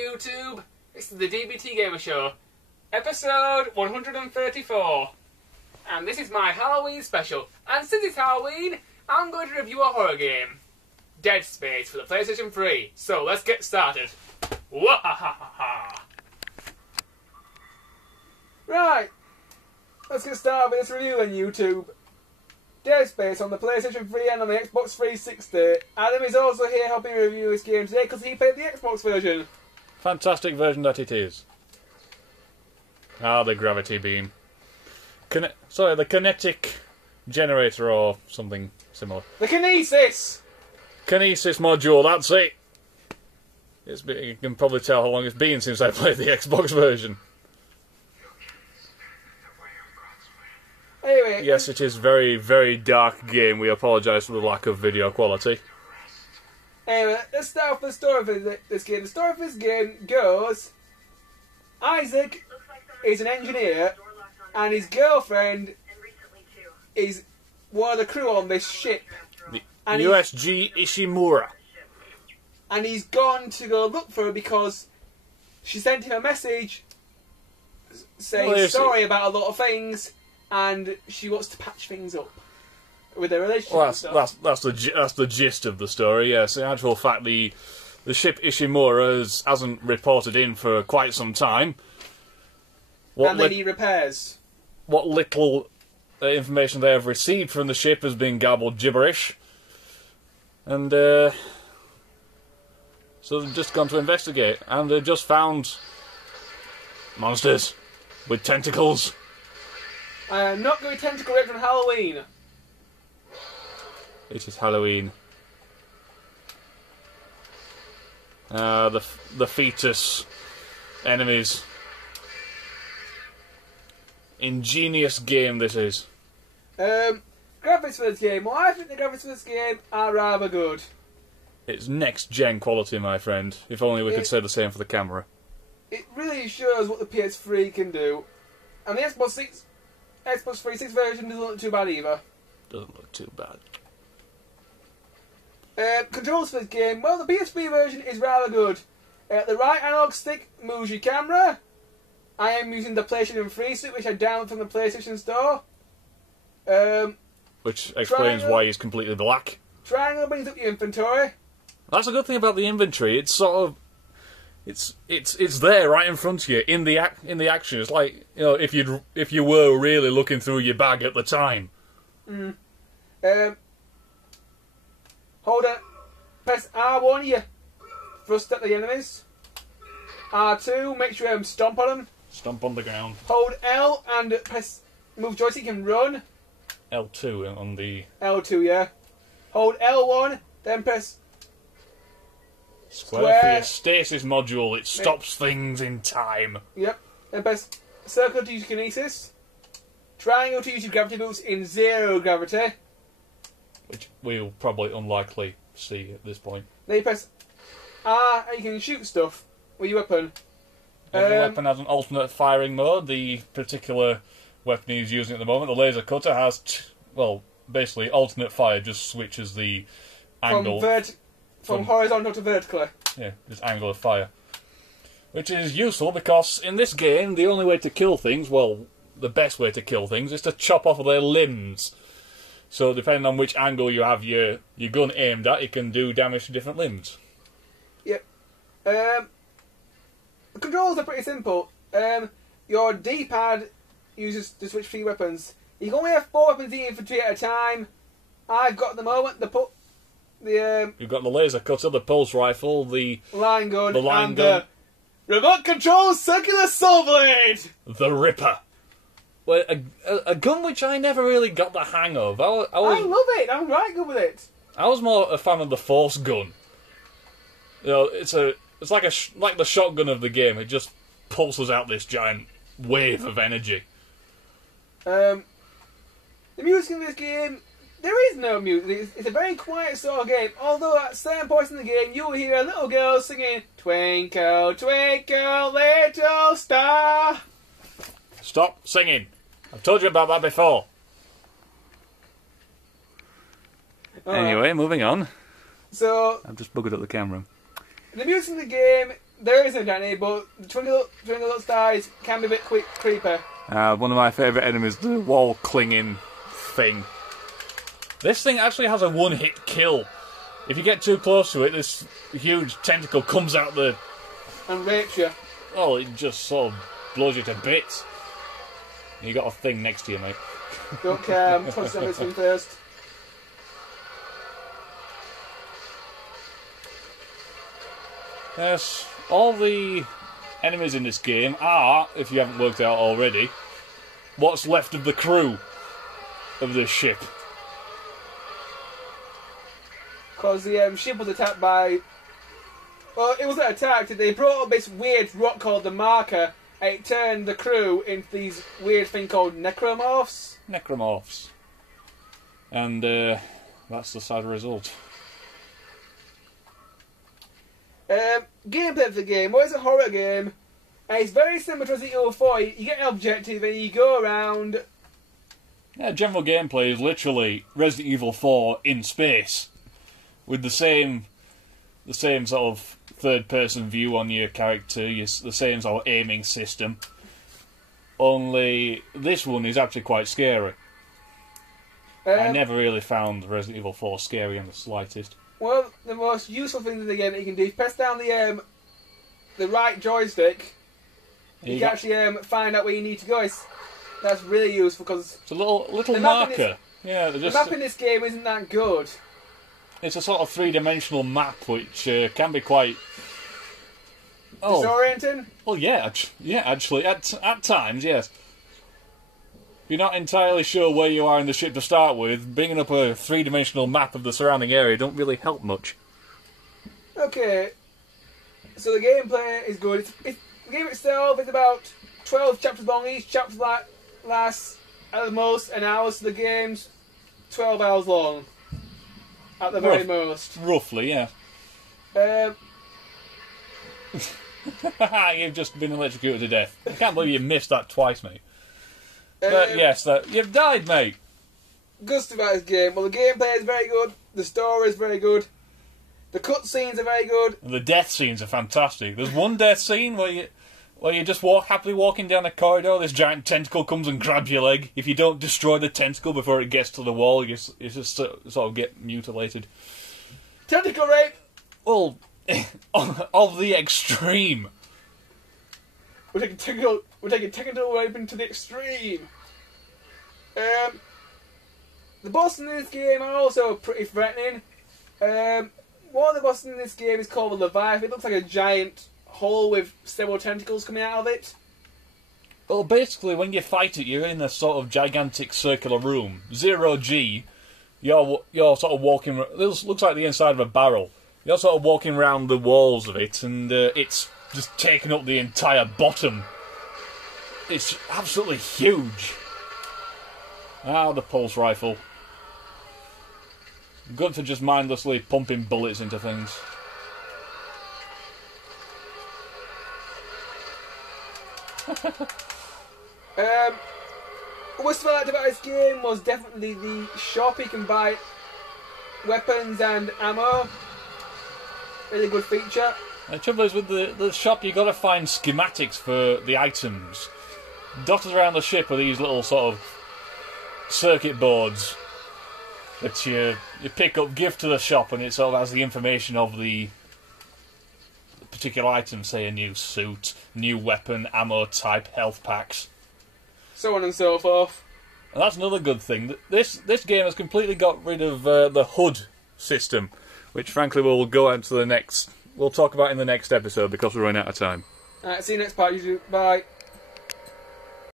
YouTube, this is the Dbtgamer show, episode 134, and this is my Halloween special, and since it's Halloween, I'm going to review a horror game, Dead Space for the PlayStation 3, so let's get started. Wahahaha! Right, let's get started with this review on YouTube. Dead Space on the PlayStation 3 and on the Xbox 360. Adam is also here helping me review this game today because he played the Xbox version. Fantastic version that it is. Ah, the gravity beam. The kinetic generator or something similar. The Kinesis! Kinesis module, that's it! You can probably tell how long it's been since I played the Xbox version. Anyway, yes, it is very, very dark game. We apologise for the lack of video quality. Anyway, let's start off the story of this game. The story of this game goes... Isaac is an engineer, and his girlfriend is one of the crew on this ship. The USG Ishimura. And he's gone to go look for her because she sent him a message saying sorry about a lot of things, and she wants to patch things up with their relationship. Well, that's the gist of the story. Yes, in actual fact, the ship Ishimura hasn't reported in for quite some time. And they need repairs. What little information they have received from the ship has been garbled gibberish, and so they've just gone to investigate, and they've just found monsters with tentacles. I am not going to tentacle raped on Halloween. It is Halloween. The fetus enemies. Ingenious game this is. Graphics for this game. Well, I think the graphics for this game are rather good. It's next gen quality, my friend. If only we could say the same for the camera. It really shows what the PS3 can do. And the Xbox 360 version doesn't look too bad either. Doesn't look too bad. Controls for this game, well, the PS3 version is rather good. The right analog stick moves your camera. I am using the PlayStation 3 stick, which I downloaded from the PlayStation Store. Which explains why he's completely black. Triangle brings up your inventory. That's a good thing about the inventory. It's sort of, it's there right in front of you in the action. It's like, you know, if you were really looking through your bag at the time. Hold on. Press R1, you thrust at the enemies. R2, make sure you stomp on them. Stomp on the ground. Hold L and press move joystick and run. L2 on the... L2, yeah. Hold L1, then press Square for your stasis module. It stops things in time. Yep. Then press circle to use kinesis. Triangle to use your gravity boots in zero gravity. Which we'll probably unlikely see at this point. Then you press R and you can shoot stuff with your weapon. Every weapon has an alternate firing mode. The particular weapon he's using at the moment, the laser cutter, has, basically alternate fire, just switches the angle. From horizontal to vertical. Yeah, this angle of fire. Which is useful because in this game, the only way to kill things, the best way to kill things, is to chop off their limbs. So depending on which angle you have your gun aimed at, it can do damage to different limbs. Yep. The controls are pretty simple. Your D-pad uses to switch between weapons. You can only have 4 weapons in infantry at a time. I've got at the moment you've got the laser cutter, the pulse rifle, the line gun, and the remote control circular saw blade. The Ripper. Well, a gun which I never really got the hang of. I love it. I'm right good with it. I was more a fan of the force gun. You know, it's like the shotgun of the game. It just pulses out this giant wave of energy. The music in this game, there is no music. It's a very quiet sort of game. Although at certain points in the game, you will hear a little girl singing "Twinkle, Twinkle, Little Star." Stop singing. I've told you about that before. Anyway, moving on. So I've just buggered up the camera. The music in the game there isn't any, but the Twinkle Little Stars can be a bit creepy. One of my favourite enemies, the wall clinging thing. This thing actually has a one-hit kill. If you get too close to it, this huge tentacle comes out the... And rapes you. Oh, it just sort of blows you to bits. You got a thing next to you, mate. Don't care, I'm touching everything first. Yes, all the enemies in this game are, if you haven't worked out already, what's left of the crew of this ship. Because the ship was attacked by... Well, it wasn't attacked. They brought up this weird rock called the Marker, and it turned the crew into these weird thing called necromorphs. Necromorphs. And that's the sad result. Gameplay of the game. Well, it's a horror game. And it's very similar to Resident Evil 4. You get an objective and you go around. Yeah, general gameplay is literally Resident Evil 4 in space. With the same sort of third-person view on your character, the same sort of aiming system. Only this one is actually quite scary. I never really found Resident Evil 4 scary in the slightest. Well, the most useful thing in the game that you can do is press down the right joystick. You can actually find out where you need to go. That's really useful because it's a little marker. The map in this game isn't that good. It's a sort of three-dimensional map which can be quite disorienting. Well, yeah, actually, at times, yes. If you're not entirely sure where you are in the ship to start with, bringing up a three-dimensional map of the surrounding area don't really help much. Okay, so the gameplay is good. The game itself is about 12 chapters long. Each chapter lasts at the most an hour, so the game's 12 hours long. At the very most. Roughly, yeah. You've just been electrocuted to death. I can't believe you missed that twice, mate. But yes, you've died, mate. Good stuff about this game. Well, the gameplay is very good. The story is very good. The cutscenes are very good. And the death scenes are fantastic. There's one death scene where you just happily walking down a corridor, this giant tentacle comes and grabs your leg. If you don't destroy the tentacle before it gets to the wall, you just sort of get mutilated. Tentacle rape! Well, of the extreme. We're taking tentacle rape to the extreme. The bosses in this game are also pretty threatening. One of the bosses in this game is called the Leviathan. It looks like a giant hole with several tentacles coming out of it. Well, basically, when you fight it, you're in a sort of gigantic circular room. 0G. You're sort of walking... This looks like the inside of a barrel. You're sort of walking around the walls of it, and it's just taking up the entire bottom. It's absolutely huge. The pulse rifle. Good for just mindlessly pumping bullets into things. What I liked about this game was definitely the shop. You can buy weapons and ammo. Really good feature. The trouble is with the shop, you've got to find schematics for the items. Dotted around the ship are these little sort of circuit boards that you pick up, give to the shop, and it sort of has the information of the particular item, say a new suit, new weapon, ammo type, health packs. So on and so forth. And that's another good thing. This game has completely got rid of the HUD system, which frankly we'll go on to the next... We'll talk about in the next episode because we're running out of time. Alright, see you next part. Bye.